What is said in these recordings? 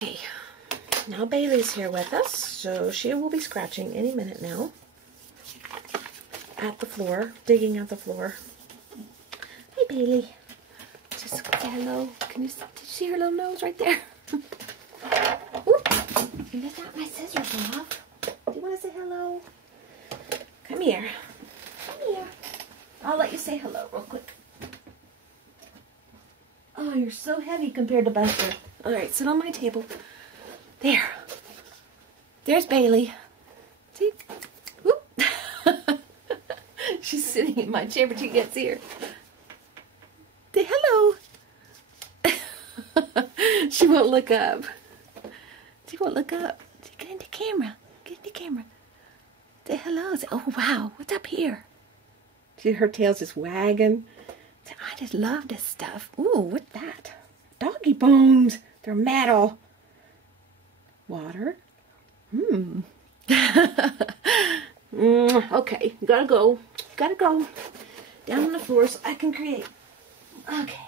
Okay, now Bailey's here with us, so she will be scratching any minute now at the floor, digging at the floor. Hey, Bailey. Just say hello. Did you see her little nose right there? Oop! You got my scissors off. Do you want to say hello? Come here. Come here. I'll let you say hello real quick. Oh, you're so heavy compared to Buster. All right, sit on my table. There. There's Bailey. See? Whoop. She's sitting in my chair, but she gets here. Say hello. She won't look up. She won't look up. Say, get in the camera. Get in the camera. Say hello. Say, oh, wow. What's up here? See, her tail's just wagging. Say, I just love this stuff. Ooh, what's that? Doggy bones. They're metal. Water. Okay, you gotta go. Gotta go. Down on the floor so I can create. Okay.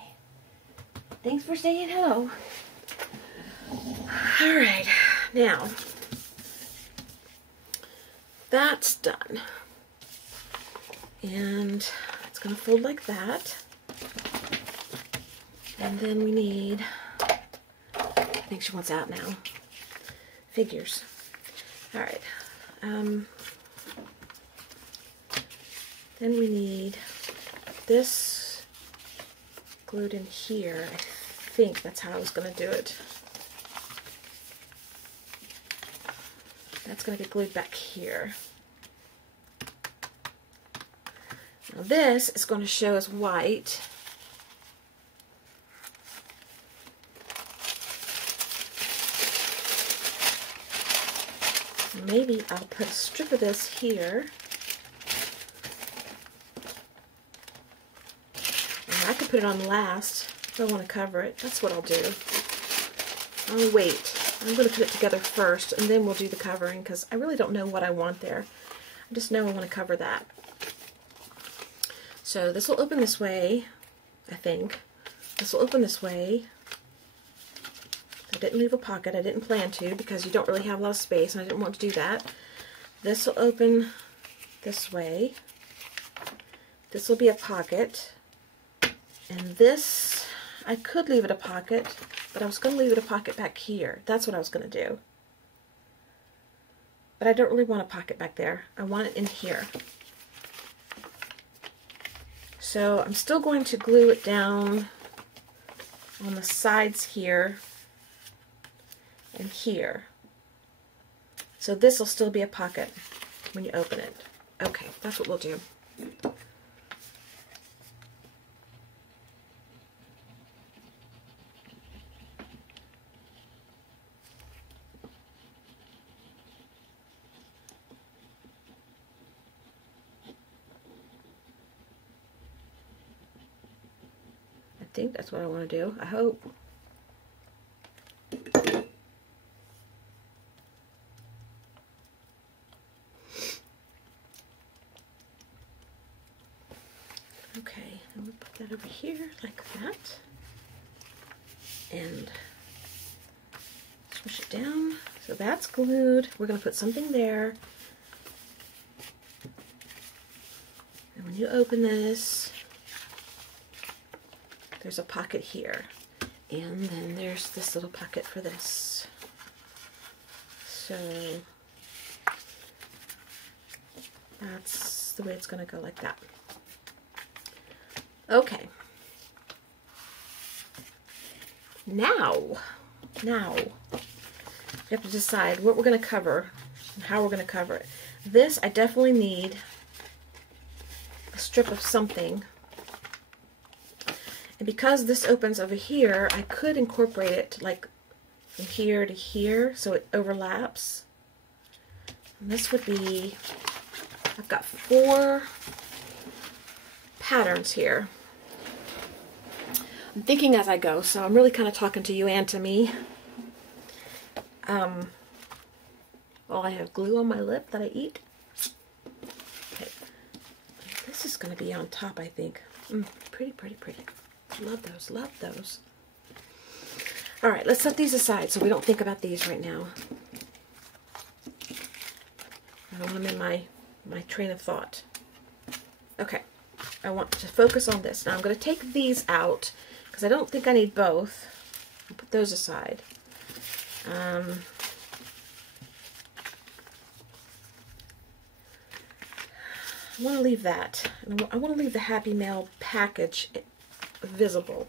Thanks for saying hello. Alright, now that's done. And it's gonna fold like that. And then we need, I think she wants out now, figures. Alright. Then we need this glued in here. I think that's how I was going to do it. That's going to get glued back here. Now this is going to show as white. Maybe I'll put a strip of this here. I could put it on last if I want to cover it. That's what I'll do. I'll wait. I'm going to put it together first and then we'll do the covering because I really don't know what I want there. I just know I want to cover that. So this will open this way, I think. This will open this way. I didn't leave a pocket. I didn't plan to because you don't really have a lot of space and I didn't want to do that. This will open this way. This will be a pocket. And this, I could leave it a pocket, but I was going to leave it a pocket back here. That's what I was going to do. But I don't really want a pocket back there. I want it in here. So I'm still going to glue it down on the sides here and here. So this will still be a pocket when you open it. Okay, that's what we'll do. I think that's what I want to do. I hope. Okay, and we'll put that over here like that. And squish it down. So that's glued. We're going to put something there. And when you open this, there's a pocket here. And then there's this little pocket for this. So that's the way it's going to go, like that. Okay. Now we have to decide what we're going to cover and how we're going to cover it. This, I definitely need a strip of something. And because this opens over here, I could incorporate it like from here to here so it overlaps. And this would be, I've got 4 patterns here. I'm thinking as I go, so I'm really kind of talking to you and to me. Well, I have glue on my lip that I eat. Okay. This is going to be on top, I think. Pretty, pretty, pretty. Love those, love those. All right, let's set these aside so we don't think about these right now. I don't want them in my train of thought. Okay, I want to focus on this. Now I'm going to take these out because I don't think I need both. I'll put those aside. I want to leave that. I want to leave the Happy Mail package visible.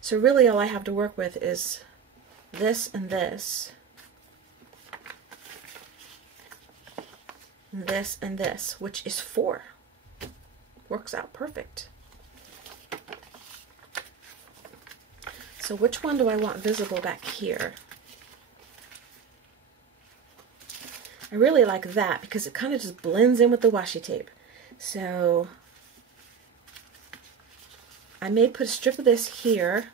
So really all I have to work with is this and this. And this and this, which is 4. Works out perfect. So which one do I want visible back here? I really like that because it kind of just blends in with the washi tape. So I may put a strip of this here.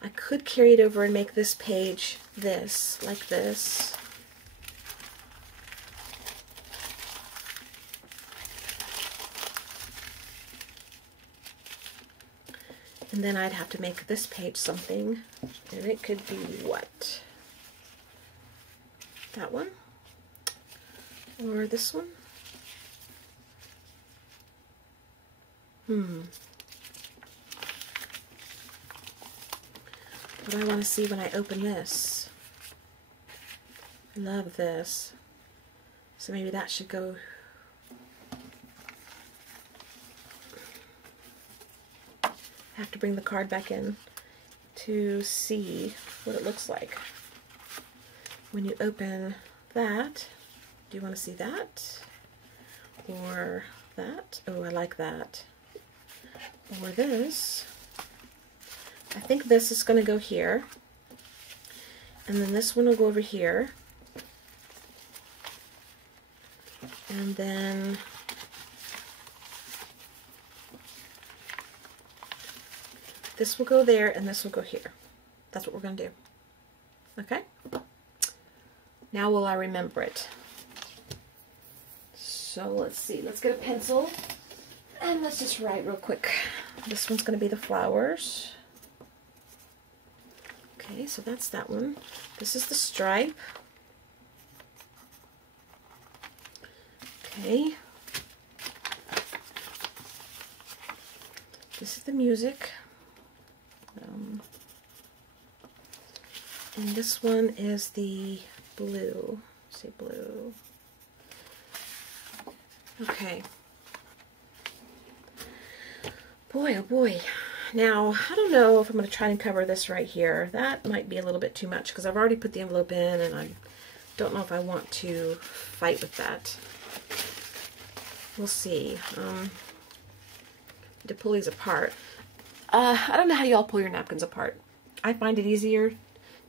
I could carry it over and make this page this, like this. And then I'd have to make this page something. And it could be what? That one? Or this one? What do I want to see when I open this? I love this. So maybe that should go. I have to bring the card back in to see what it looks like. When you open that, do you want to see that? Or that? Oh, I like that. Or this. I think this is going to go here. And then this one will go over here. And then this will go there and this will go here. That's what we're going to do. Okay? Now will I remember it? So let's see. Let's get a pencil. And let's just write real quick. This one's going to be the flowers. Okay, so that's that one. This is the stripe. Okay. This is the music. And this one is the blue. Say blue. Okay. Boy, oh boy. Now, I don't know if I'm going to try and cover this right here. That might be a little bit too much because I've already put the envelope in and I don't know if I want to fight with that. We'll see. To pull these apart. I don't know how y'all pull your napkins apart. I find it easier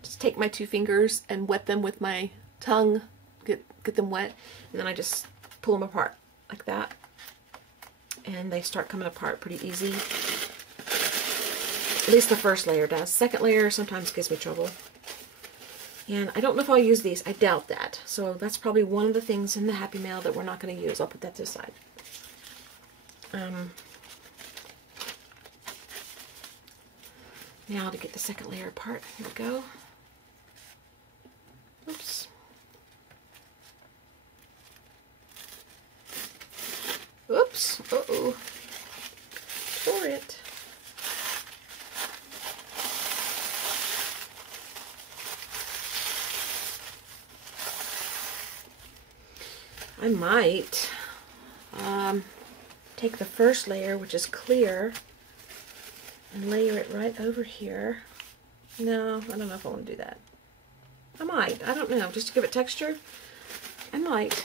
just take my 2 fingers and wet them with my tongue, get them wet, and then I just pull them apart like that. And they start coming apart pretty easy. At least the first layer does. Second layer sometimes gives me trouble. And I don't know if I'll use these. I doubt that. So that's probably one of the things in the Happy Mail that we're not going to use. I'll put that to the side. Now to get the second layer apart. Here we go. Oops. Oops. Uh-oh. Tore it. I might take the first layer, which is clear, and layer it right over here. No, I don't know if I want to do that. I might. I don't know. Just to give it texture, I might.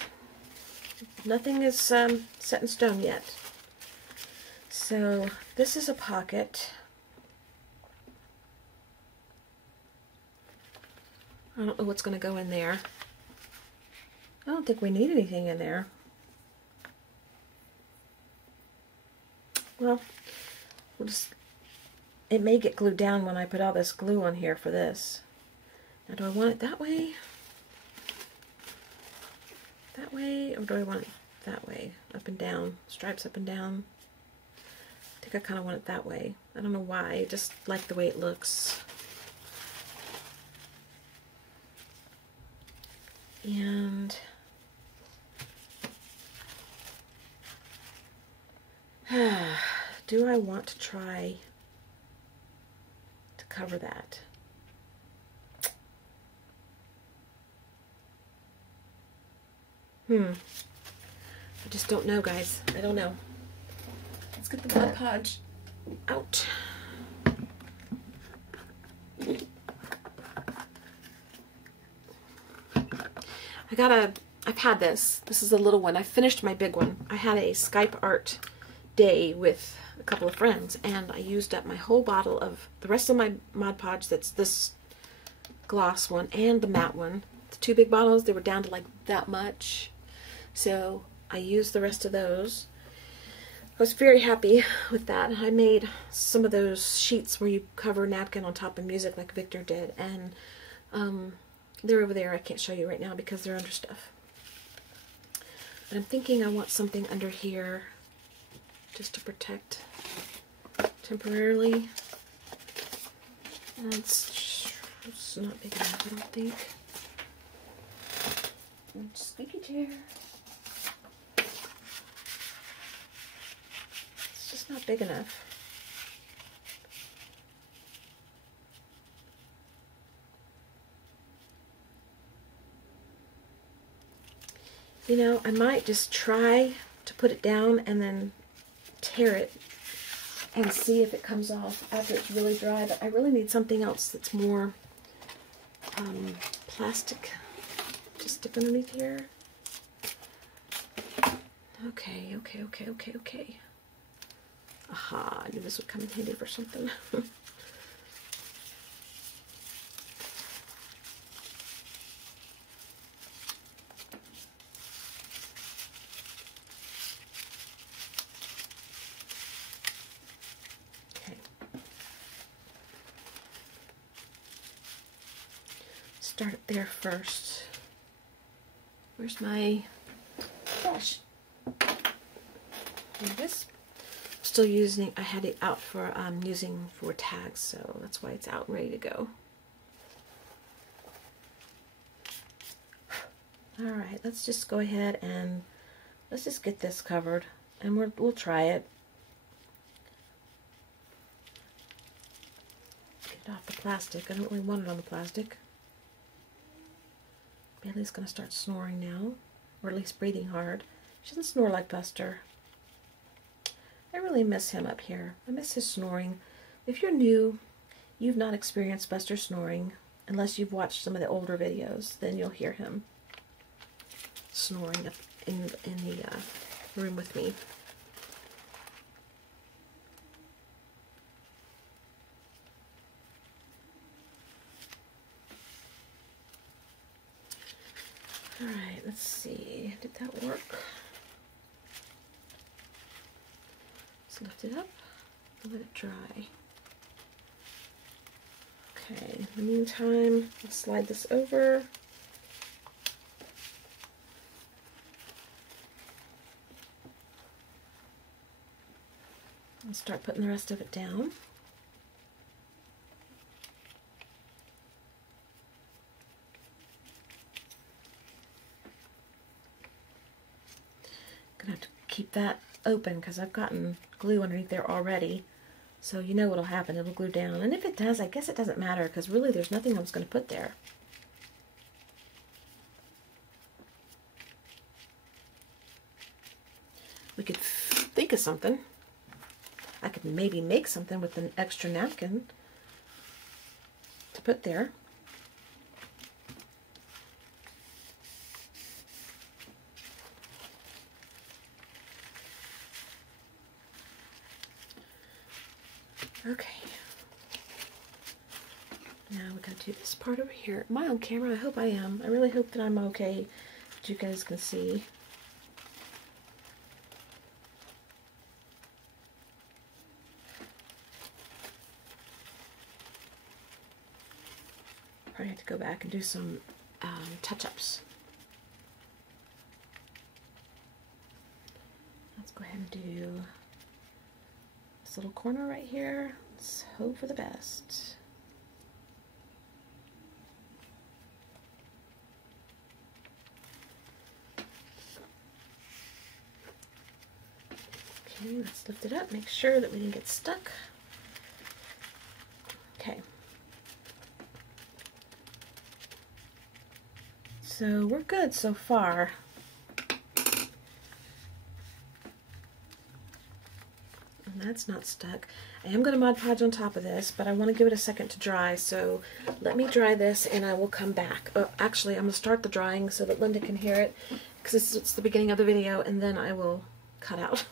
Nothing is set in stone yet. So this is a pocket. I don't know what's going to go in there. I don't think we need anything in there. Well, it may get glued down when I put all this glue on here for this. Now, do I want it that way? That way? Or do I want it that way? Up and down? Stripes up and down? I think I kind of want it that way. I don't know why. I just like the way it looks. And do I want to try to cover that? I just don't know, guys. I don't know. Let's get the Mod Podge out. I've had this. This is a little one. I finished my big one. I had a Skype art day with a couple of friends, and I used up my whole bottle of the rest of my Mod Podge. That's this gloss one and the matte one. The two big bottles, they were down to like that much. So I used the rest of those. I was very happy with that. I made some of those sheets where you cover a napkin on top of music like Victor did, and they're over there. I can't show you right now because they're under stuff. But I'm thinking I want something under here just to protect temporarily. It's not big enough, I don't think. Squeaky chair. It's just not big enough. You know, I might just try to put it down and then tear it and see if it comes off after it's really dry, but I really need something else that's more plastic. Just stick underneath here. Okay. Aha, I knew this would come in handy for something. Start it there first. Where's my brush? There it is. I'm still using, I had it out for using for tags, so that's why it's out and ready to go. Alright, let's just go ahead and let's just get this covered, and we'll try it. Get off the plastic. I don't really want it on the plastic. Bailey's going to start snoring now, or at least breathing hard. She doesn't snore like Buster. I really miss him up here. I miss his snoring. If you're new, you've not experienced Buster snoring, unless you've watched some of the older videos, then you'll hear him snoring up in the room with me. Alright, let's see. Did that work? Just lift it up and let it dry. Okay, in the meantime, let's slide this over. And start putting the rest of it down. Gonna have to keep that open because I've gotten glue underneath there already, so you know what'll happen, it'll glue down. And if it does, I guess it doesn't matter because really there's nothing I was going to put there. We could think of something. I could maybe make something with an extra napkin to put there. Okay, now we gotta do this part over here. Am I on camera? I hope I am. I really hope that I'm okay, that you guys can see. Probably have to go back and do some touch-ups. Let's go ahead and do this little corner right here. Let's hope for the best. Okay, let's lift it up, make sure that we didn't get stuck. Okay. So we're good so far. And that's not stuck. I am going to Mod Podge on top of this, but I want to give it a second to dry, so let me dry this and I will come back. Oh, actually, I'm going to start the drying so that Linda can hear it, because it's the beginning of the video, and then I will cut out.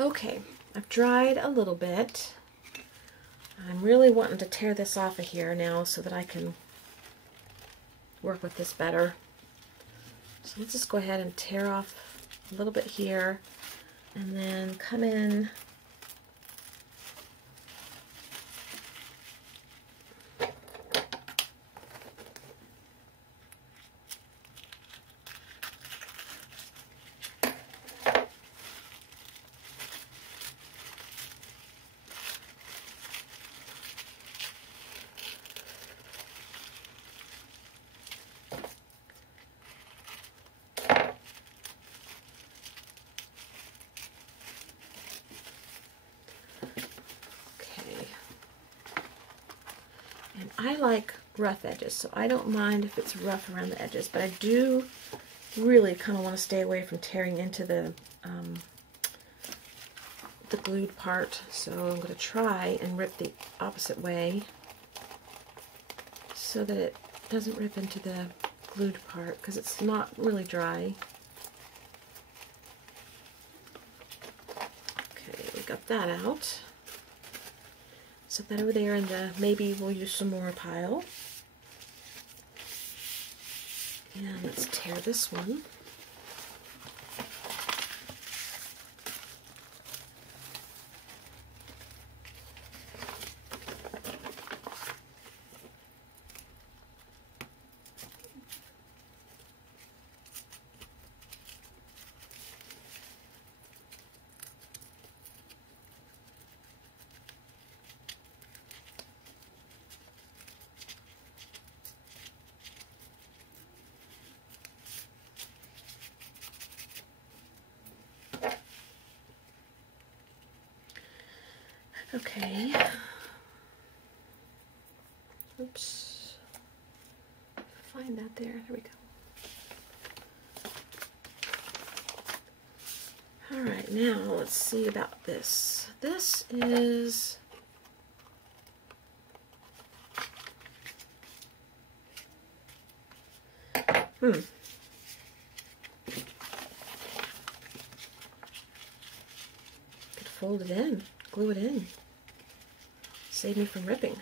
Okay, I've dried a little bit. I'm really wanting to tear this off of here now so that I can work with this better. So let's just go ahead and tear off a little bit here and then come in . I like rough edges, so I don't mind if it's rough around the edges, but I do really kind of want to stay away from tearing into the glued part, so I'm going to try and rip the opposite way so that it doesn't rip into the glued part, because it's not really dry. Okay, we got that out. Set that over there in the maybe we'll use some more pile. And let's tear this one. Okay. Oops. Find that there. There we go. Alright, now let's see about this. This is could fold it in, glue it in. Save me from ripping.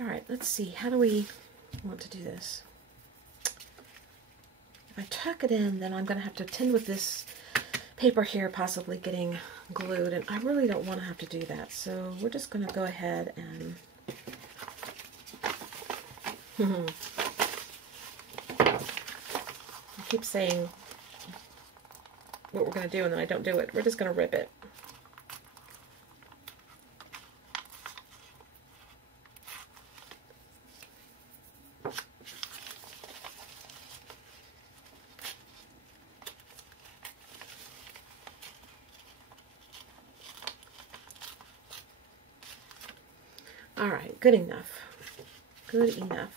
Alright, let's see, how do we want to do this? If I tuck it in, then I'm going to have to tend with this paper here possibly getting glued, and I really don't want to have to do that, so we're just going to go ahead and I keep saying what we're going to do and then I don't do it. We're just going to rip it. Alright, good enough. Good enough.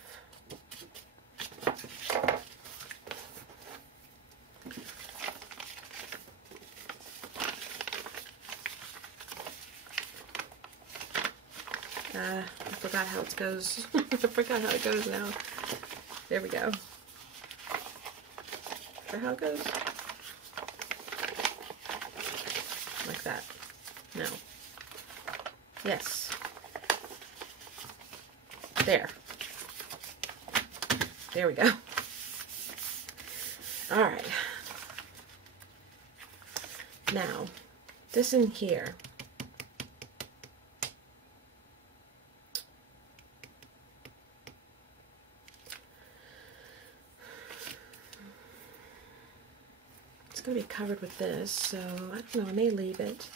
I forgot how it goes. I forgot how it goes now. There we go. Is that how it goes? Like that. No. Yes. There. There we go. Alright. Now, this in here. It's going to be covered with this, so I don't know, I may leave it.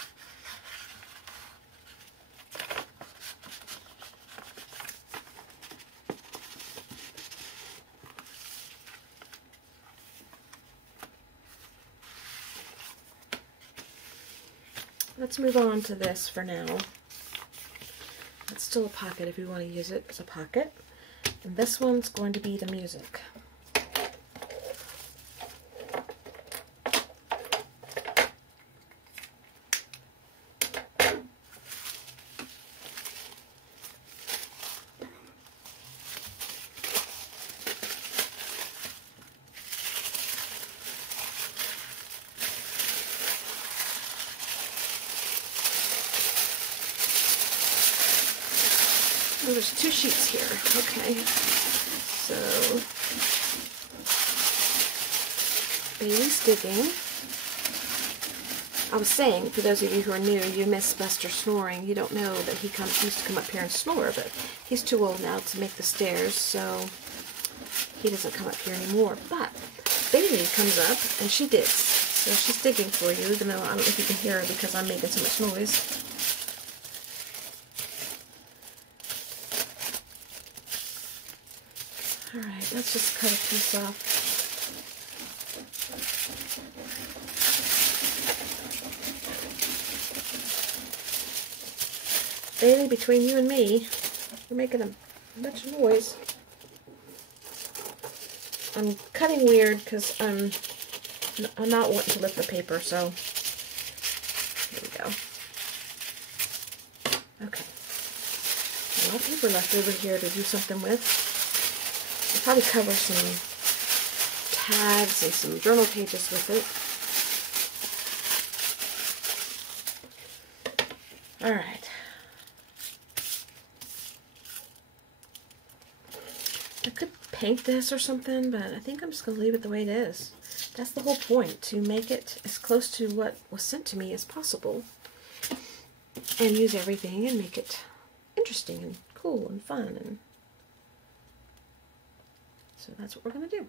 Let's move on to this for now. It's still a pocket if you want to use it as a pocket. And this one's going to be the music. Oh, there's 2 sheets here. Okay. So, Bailey's digging. I was saying, for those of you who are new, you miss Buster snoring. You don't know that he used to come up here and snore, but he's too old now to make the stairs, so he doesn't come up here anymore. But Bailey comes up and she digs. So she's digging for you, even though I don't know if you can hear her because I'm making so much noise. Alright, let's just cut a piece off. Bailey, between you and me, you're making a bunch of noise. I'm cutting weird because I'm not wanting to lift the paper, so here we go. Okay. A lot of paper left over here to do something with. I'll probably cover some tags and some journal pages with it. Alright. I could paint this or something, but I think I'm just going to leave it the way it is. That's the whole point, to make it as close to what was sent to me as possible. And use everything and make it interesting and cool and fun. And so that's what we're going to do.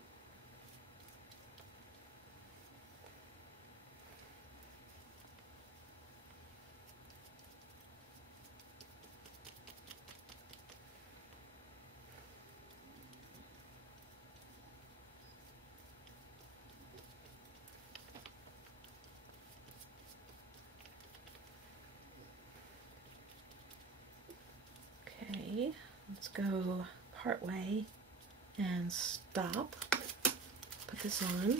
Okay, let's go part way and stop. Put this on.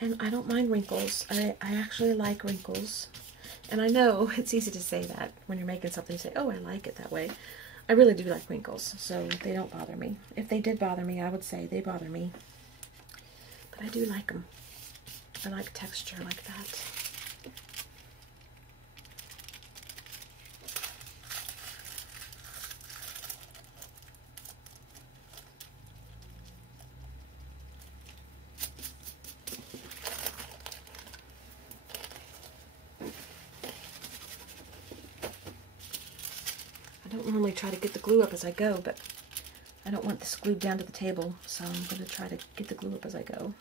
And I don't mind wrinkles. I actually like wrinkles. And I know it's easy to say that when you're making something, you say, oh, I like it that way. I really do like wrinkles, so they don't bother me. If they did bother me, I would say they bother me. But I do like them. I like texture like that. I don't normally try to get the glue up as I go, but I don't want this glued down to the table, so I'm going to try to get the glue up as I go.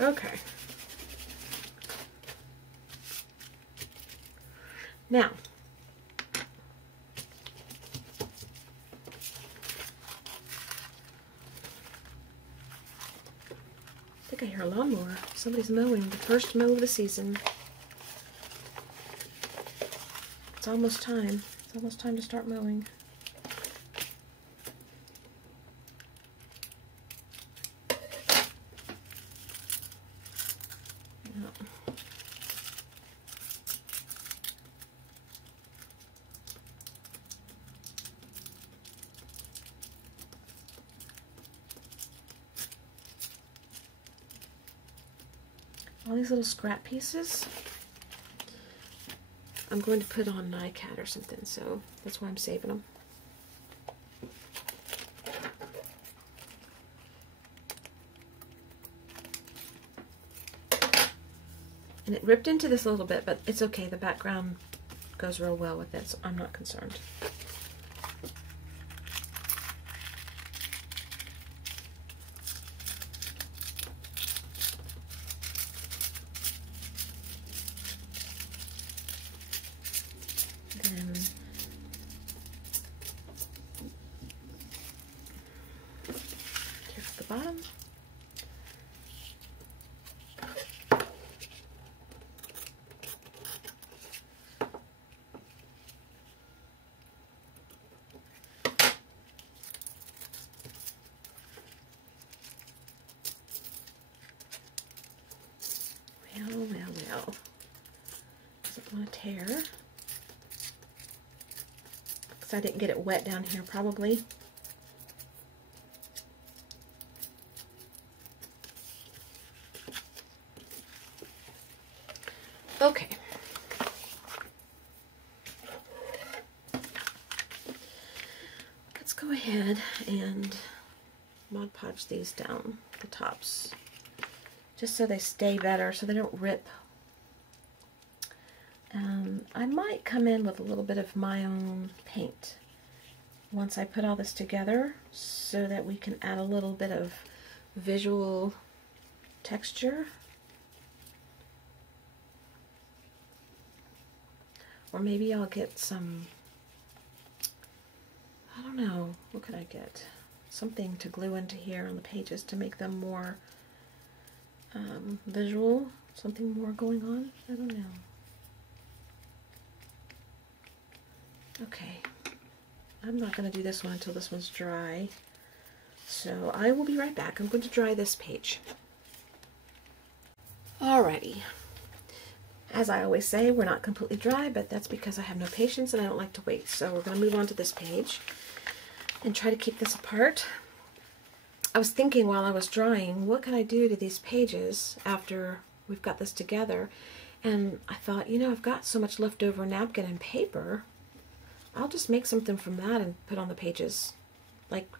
Okay. Now, think I hear a lawnmower. Somebody's mowing. The first mow of the season. It's almost time. It's almost time to start mowing. All these little scrap pieces I'm going to put on NiCad or something, so that's why I'm saving them. And it ripped into this a little bit, but it's okay. The background goes real well with it, so I'm not concerned. Then here's the bottom. Well. Doesn't want to tear. Because I didn't get it wet down here, probably. Okay. Let's go ahead and Mod Podge these down the tops, just so they stay better, so they don't rip. I might come in with a little bit of my own paint once I put all this together, so that we can add a little bit of visual texture. Or maybe I'll get some, I don't know, what could I get? Something to glue into here on the pages to make them more visual, something more going on. I don't know. Okay, I'm not going to do this one until this one's dry, so I will be right back. I'm going to dry this page. Alrighty. As I always say, we're not completely dry, but that's because I have no patience and I don't like to wait. So we're going to move on to this page and try to keep this apart. I was thinking while I was drawing, what can I do to these pages after we've got this together? And I thought, you know, I've got so much leftover napkin and paper. I'll just make something from that and put on the pages. Like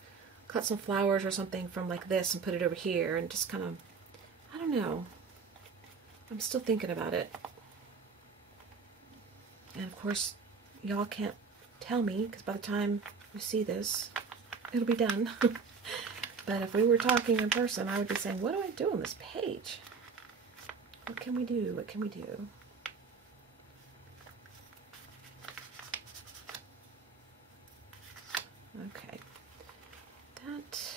cut some flowers or something from like this and put it over here and just kind of, I don't know. I'm still thinking about it. And of course, y'all can't tell me, because by the time you see this, it'll be done. But if we were talking in person, I would be saying, what do I do on this page? What can we do? What can we do? Okay. That...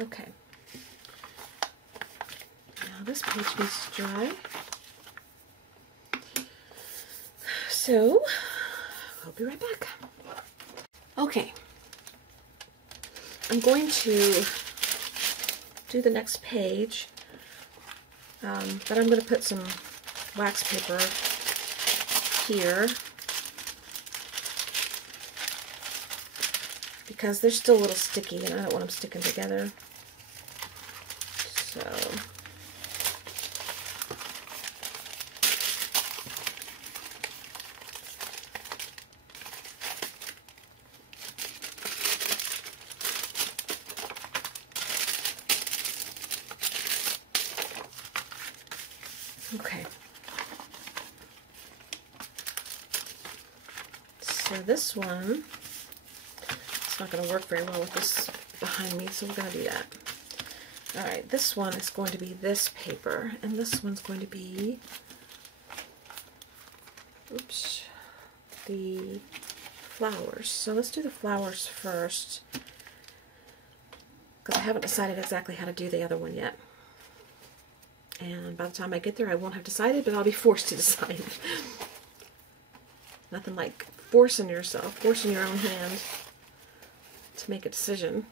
Okay. Now this page needs to dry. So, we'll be right back. Okay. I'm going to do the next page, but I'm going to put some wax paper here because they're still a little sticky and I don't want them sticking together. So, okay. So this one, it's not going to work very well with this behind me, so we're going to do that. Alright, this one is going to be this paper, and this one's going to be, oops, the flowers. So let's do the flowers first, because I haven't decided exactly how to do the other one yet. And by the time I get there, I won't have decided, but I'll be forced to decide. Nothing like forcing yourself, forcing your own hand to make a decision.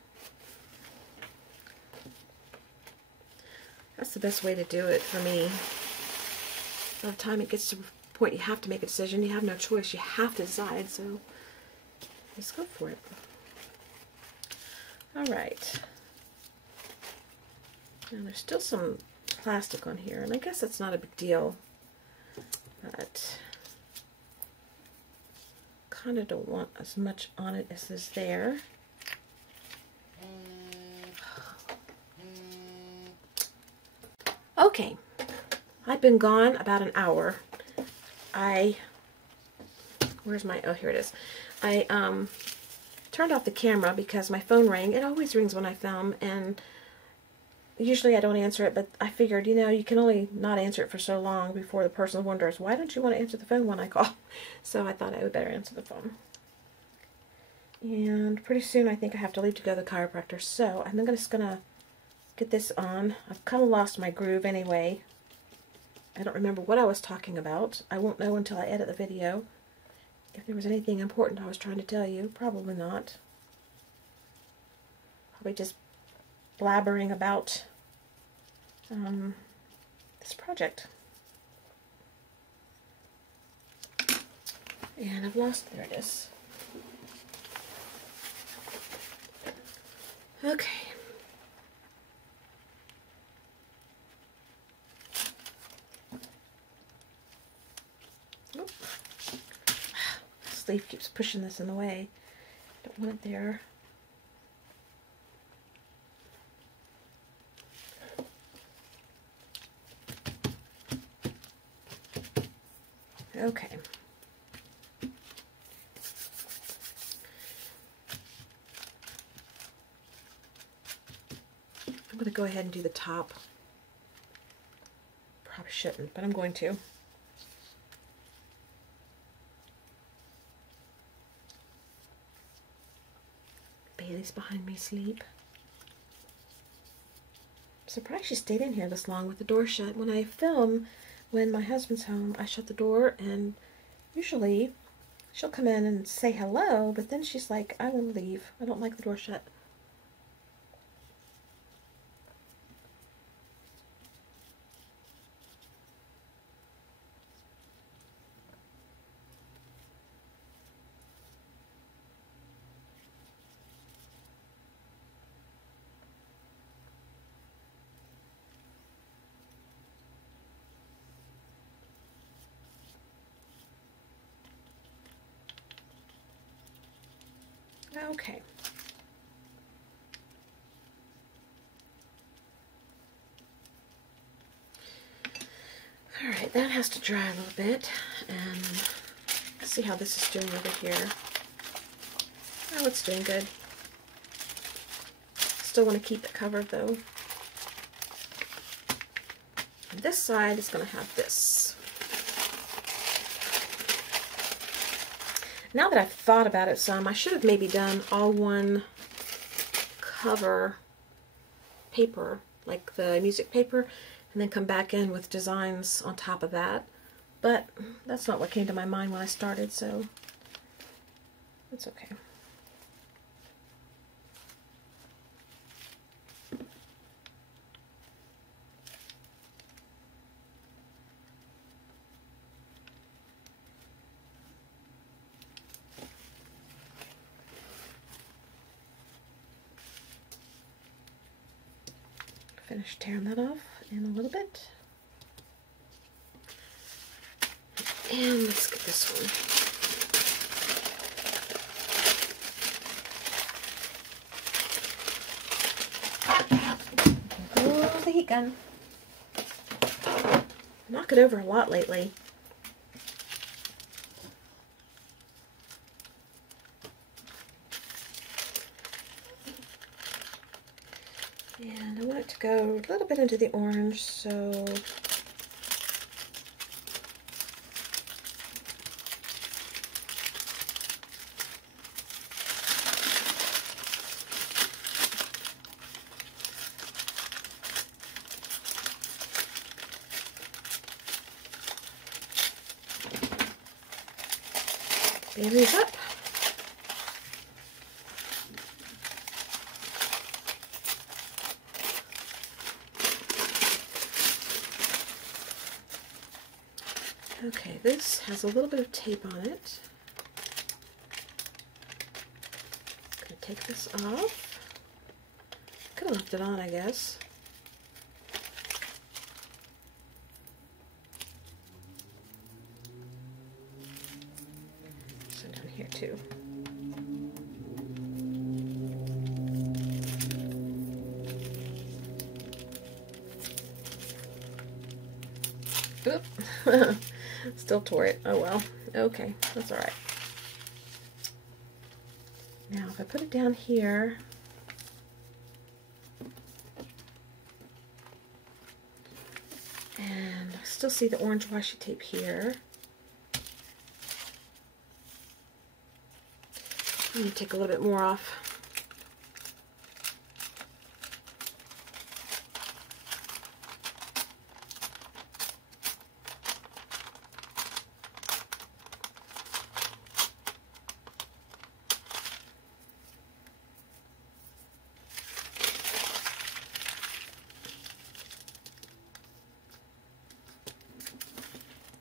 That's the best way to do it for me. By the time it gets to the point you have to make a decision, you have no choice. You have to decide, so let's go for it. Alright. Now there's still some plastic on here, and I guess that's not a big deal, but kind of don't want as much on it as is there. Okay, I've been gone about an hour. Where's my, oh, here it is. I turned off the camera because my phone rang. It always rings when I film, and usually I don't answer it, but I figured, you know, you can only not answer it for so long before the person wonders, why don't you want to answer the phone when I call? So I thought I would better answer the phone. And pretty soon I think I have to leave to go to the chiropractor, so I'm just going to get this on. I've kind of lost my groove anyway. I don't remember what I was talking about. I won't know until I edit the video. If there was anything important I was trying to tell you, probably not. Probably just blabbering about this project. And I've lost, there it is. Okay. This leaf keeps pushing this in the way. Don't want it there. Okay. I'm going to go ahead and do the top. Probably shouldn't, but I'm going to. Bailey's behind me asleep. I'm surprised she stayed in here this long with the door shut. When I film, when my husband's home, I shut the door, and usually she'll come in and say hello, but then she's like, I will leave. I don't like the door shut. Okay. Alright, that has to dry a little bit, and let's see how this is doing over here. Oh, it's doing good. Still want to keep it covered though. And this side is going to have this. Now that I've thought about it some, I should have maybe done all one cover paper, like the music paper, and then come back in with designs on top of that. But that's not what came to my mind when I started, so it's okay. Finish tearing that off in a little bit. And let's get this one. Oh, the heat gun. Knock it over a lot lately. And I want it to go a little bit into the orange, so berries up. Okay, this has a little bit of tape on it. I'm going to take this off. Could have left it on, I guess. So down here too. Oop. Still tore it. Oh well. Okay, that's alright. Now if I put it down here, and I still see the orange washi tape here. I'm going to take a little bit more off.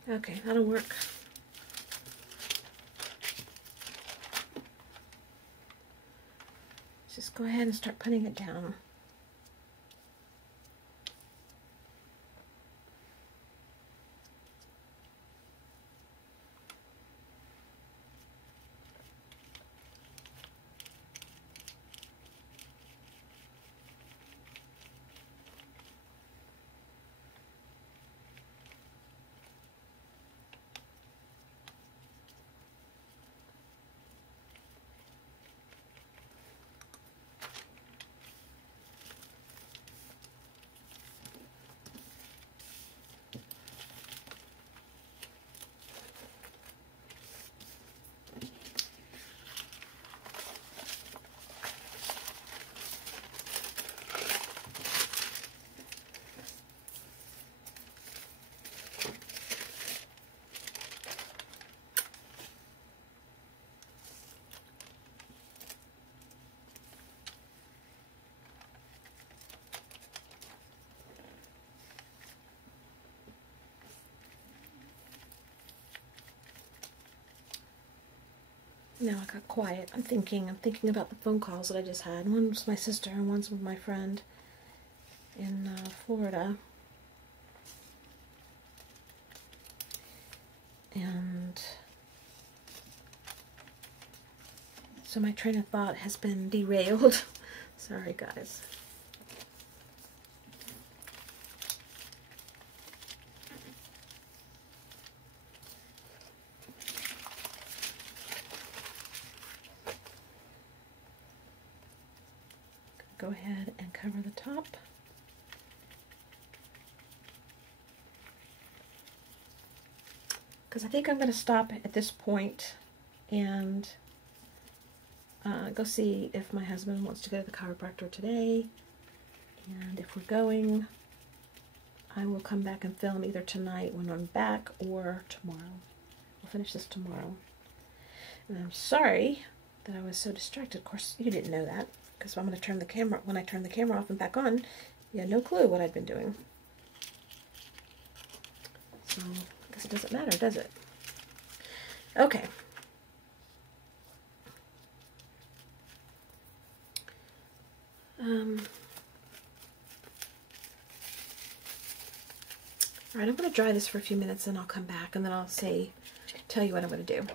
Okay, that'll work. Just go ahead and start putting it down. Now I got quiet. I'm thinking about the phone calls that I just had. One was my sister and one's with my friend in Florida. And so my train of thought has been derailed. Sorry, guys. Go ahead and cover the top. Because I think I'm going to stop at this point and go see if my husband wants to go to the chiropractor today. And if we're going, I will come back and film either tonight when I'm back or tomorrow. We'll finish this tomorrow. And I'm sorry that I was so distracted. Of course, you didn't know that. Because I'm going to turn the camera, when I turn the camera off and back on, you had no clue what I'd been doing. So, I guess it doesn't matter, does it? Okay. Alright, I'm going to dry this for a few minutes and I'll come back and then I'll tell you what I'm going to do.